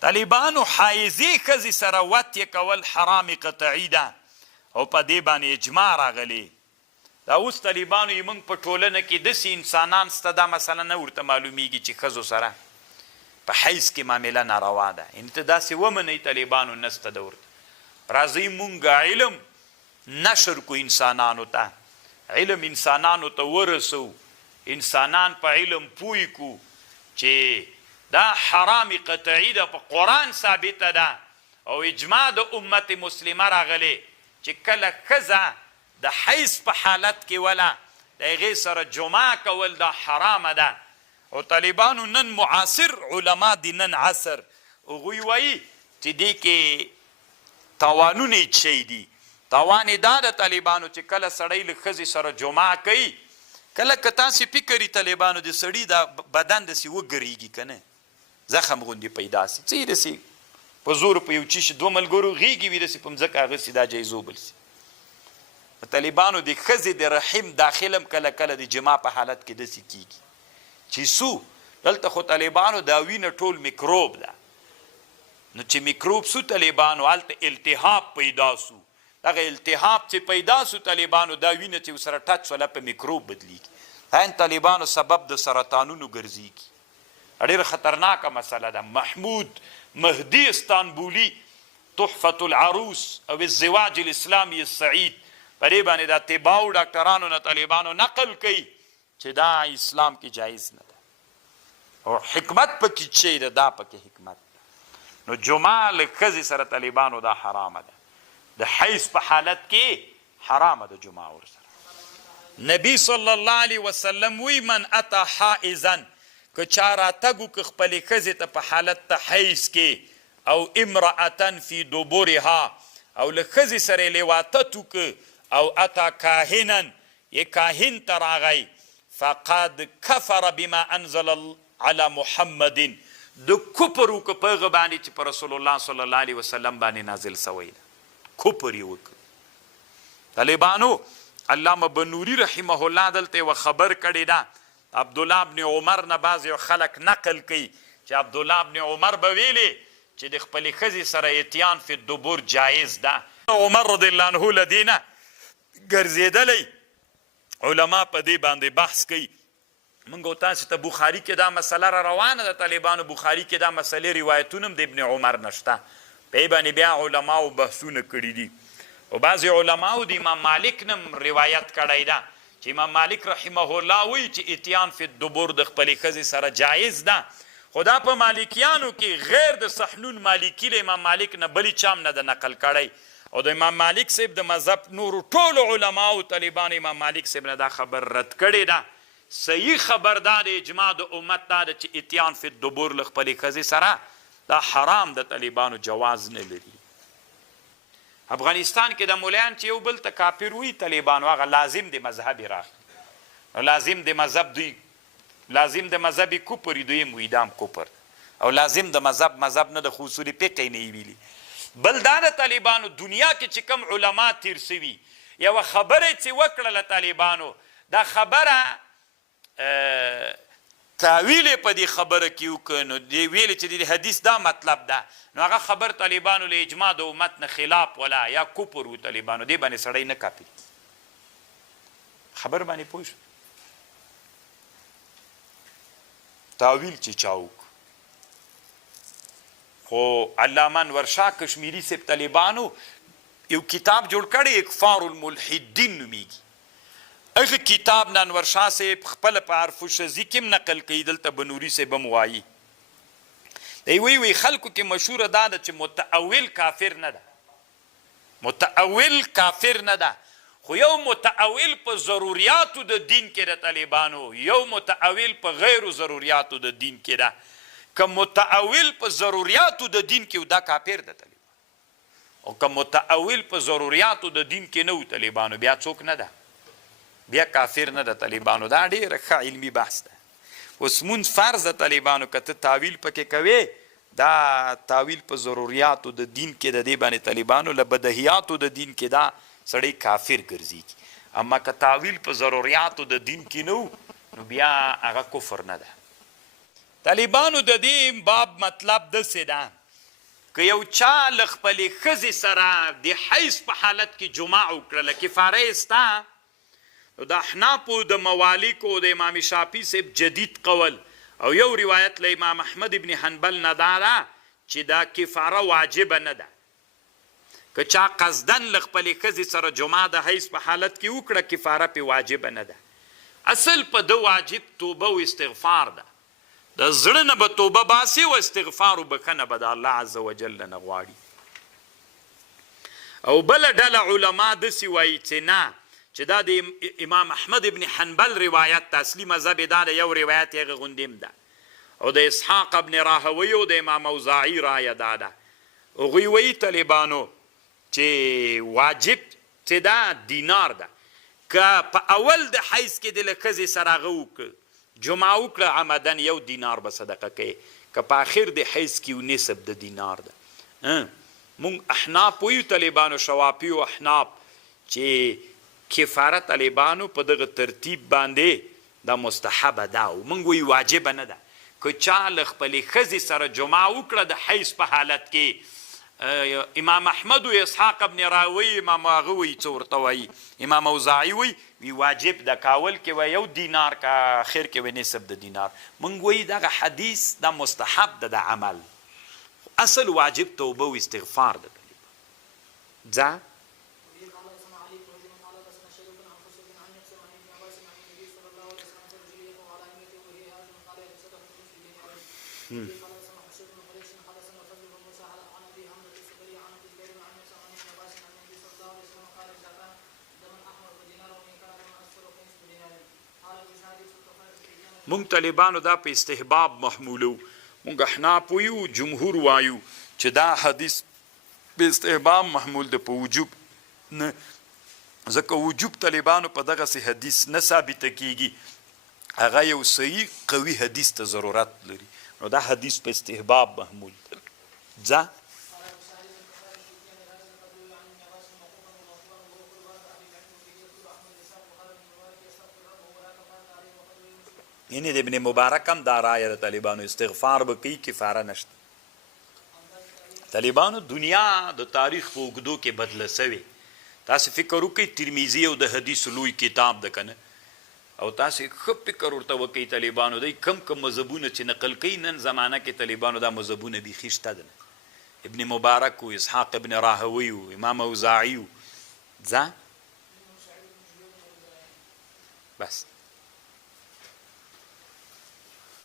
طالبانو حایزې ښځې سره وطیې کول حرام قطعي ده او په دې باندې اجماع راغلی. دا اوس طالبانو یې موږ په ټولنه کې داسې انسانان شته دا مثلا نه ورته معلومیږي چې ښځو سره په حیض کې معامله ناروا ده. یعنې ته داسې ومنئ طالبانو نسته ده ورته. راځئ مونږ علم نشر کو انسانانو ته، علم انسانانو ته ورسو، انسانان په علم پوی کو چې دا حرام قطعي ده، په قرآن ثابته ده او اجماع د امت مسلمه راغلی چې کله ښځه د حیض په حالت کې وله د هغې سره جماع کول دا حرامه ده. او طالبانو نن معاصر علما دي، نن عصر، هغوی وایي چې دې کې تاوانونه هېڅ شی دي. تاوان یې دا د طالبانو چې کله سړی له ښځې سره جماع کوي، کله که تاسې فکر یې طالبانو د سړي دا بدن داسې وګرېږي که نه، زخم غوندې پیدا سي، څه یې داسې په زور په یو چیش دوه ملګرو غېږې وي داسې په مځکه اغوستې دا جایزوبل سي. طالبانو د ښځې د رحم داخل هم کله کله د جماع په حالت کې داسې کیږي چې سو دلته خو طالبانو دا وینه ټول میکروب ده، نو چې میکروب سو طالبانو هلته التهاب پیدا سو، دغه التهاب چې پیدا سو طالبانو دا وینه چې ورسره ټچ شوله په میکروب بدلیږي، دا طالبانو سبب د سرطانونو ګرځېږي. ډېره خطرناکه مسله ده. محمود مهدي استانبولي تحفة العروس او الزواج الاسلامي السعید په دې باندې دا طباو ډاکټرانو نه طالبانو نقل کوي چې دا اسلام کې جایز نه ده او حکمت پکې څه ده، دا پکې حکمت ده. نو جماع له ښځې سره طالبانو دا حرامه ده، د حیض په حالت کې حرامه ده جماع ورسره. نبی صلی الله علیه وسلم وی من اتا حائزا که چا راتګ وکړه خپلې ښځې ته په حالت ته حیض کې او امرأة فی دبرها او له ښځې سره یې لیواتت وکړه او اتا کاهنا یې کاهن ته راغی فقد کفر بما انزل علی محمد د کفر وکړه په هغه باندې چې په رسول الله صلی الله علیه وسلم باندې نازل سوی ده، کفر یې وکړه. طالبانو علامه بنوري رحمه الله دلته یوه خبر کړې ده، عبدالله ابن عمر نه بعض یو خلک نقل کوي چې عبدالله ابن عمر به ویلې چې د خپلې ښځې سره اتیان فی الدبور جایز ده. عمر رضی الله عنه له دې نه ګرځېدلی، علما په دې باندې بحث کوي. موږ او تاسو ته بخاري کې دا مسله را روانه ده، طالبانو بخاري کې دا مسلې روایتونه هم د ابن عمر نشته، په یې باندې بیا علماو بحثونه کړي دي. او بعضې علماو د امام مالک نه روایت کړی ده چې امام مالک رحمه الله وایي چې اتیان فی الدبور د خپلې ښځې سره جایز ده. خو دا په مالکیانو کې غیر د صحنون مالکي له امام مالک نه بلې چام نه ده نقل کړی، او د امام مالک صاحب د مذهب نورو ټولو علماو طالبان امام مالک صاحب نه دا خبر رد کړې ده. صحیح خبر دا د اجماع د امت دا ده چې اتیان فی الدبور له خپلې ښځې سره دا حرام د طالبانو جواز نه لري. افغانستان کې د مولیان چې یو بل ته کافر وي طالبانو هغه لازم د مذهب راغلی، لازم د مذهب دوی لازم د مذهب کفر دویم ویدام کفر او لازم د مذهب نه د اصول فقه نه ویلي. بل دا د طالبانو دنیا کې چې کوم علما تیر سوي یوه خبره چې وکړله طالبانو، دا خبره تاویل په دې خبره کې وکړه، نو دې ویلې چې د حدیث دا مطلب ده، نو هغه خبر طالبانو له اجماع د امت نه خلاف ولا یا کفر و طالبانو دې باندې سړی نه کافي خبر باندې پوه شو. تاویل چې چاوک خو علامه انور شاه کشمیری صاحب طالبانو یو کتاب جوړ کړی اکفار الملحدین نومیږي. هغه کتاب نه انور شاه صاحب خپل په عرف الشذی کې نقل کوي، دلته بنوري صاحب هم وایي دی وی خلکو کې مشهوره دا ده چې متأول کافر نه ده، متأول کافر نه ده، خو یو متأول په ضروریاتو د دین کې ده طالبانو، یو متأول په غیر ضروریاتو د دین کې ده. که متأول په ضروریاتو د دین کې دا کافر ده طالبانو، او که متأول په ضروریاتو د دین کې نه و طالبانو بیا څوک نه ده، بیا کافر نه ده طالبانو. دا ډېره ښه علمي بحث ده. اوس مونځ فرض ده طالبانو، که ته تاویل پکې کوې دا تاویل په ضروریاتو د دین کې د دې باندې طالبانو له بدهیاتو د دین کې دا سړی کافر ګرځېږي، اما که تاویل په ضروریاتو د دین کې نه نو بیا هغه کفر نه ده. طالبانو د دې باب مطلب داسې ده که یو چا له خپلې ښځې سره د حیض په حالت کې جماع وکړله کفاره یې سته. نو د احنافو د موالیکو د امام شافعي صاحب جدید قول او یو روایت له امام احمد ابن حنبل نه دا ده چې دا کفاره واجبه نه ده. که چا قصدن له خپلې ښځې سره جماع د حیض په حالت کې وکړه کفاره پې واجبه نه ده. اصل په ده واجب توبه و استغفار ده. د زړه نه به توبه باسي او استغفار و بخښنه به د الله عز وجل نه غواړي. او بله ډله علما داسې وایي چې نه، چې دا د امام احمد ابن حنبل روایت ده، اصلي مذهب یې دا ده، یو روایت یې هغه غوندې ده، او د اسحاق ابن راهوی او د امام اوزاعي رایه دا ده. هغوی وایي طالبانو چې واجب چې دا دینار ده. که په اول د حیض کې د له ښځې سره هغه وکړه جمعه وکړه عمدن 1 دینار به صدقه کوي. که په آخر د حیض کې نصف د دینار ده. مونږ احناف وایو طالبانو شوافي او احناف چې کفاره طالبانو په دغه ترتیب باندې دا مستحبه ده او مونږ وایو واجبه نه ده. که چا له خپلې ښځې سره جمعه وکړه د حیض په حالت کې، امام احمد و اسحاق ابن راوی امام هغه وایي څه ورته وایي، امام اوزاعي وایي وی واجب د کاول کې وایي 1 دینار که آخر کې وایي نصف د دینار. مونږ وایي دغه حدیث دا مستحب ده د عمل، اصل واجب توبه و استغفار ده. ځه مونږ طالبانو دا په استحباب محمولو. مونږ احناف وایو جمهور وایو چې دا حدیث په استحباب محمول ده، په وجوب نه. ځکه وجوب طالبانو په دغسې حدیث نه ثابته کیږي، هغه یو صحیح قوي حدیث ته ضرورت لري. نو دا حدیث په استحباب محمول ده. ځه یعنی د ابن مبارک هم دا رایه د طالبانو استغفار به کوي، کفاره نشته. طالبانو دنیا د تاریخ په اوږدو کې بدله سوې. تاسې فکر وکئ ترمیزي او د حدیث لوی کتاب ده که نه، او تاسې ښه فکر ورته وکئ طالبانو دی کم مذهبونه چې نقل کوي نن زمانه کې طالبانو دا مذهبونه بیخي شته ده. ابن مبارک و اسحاق ابن راهوی و امام اوزاعي و ځه بس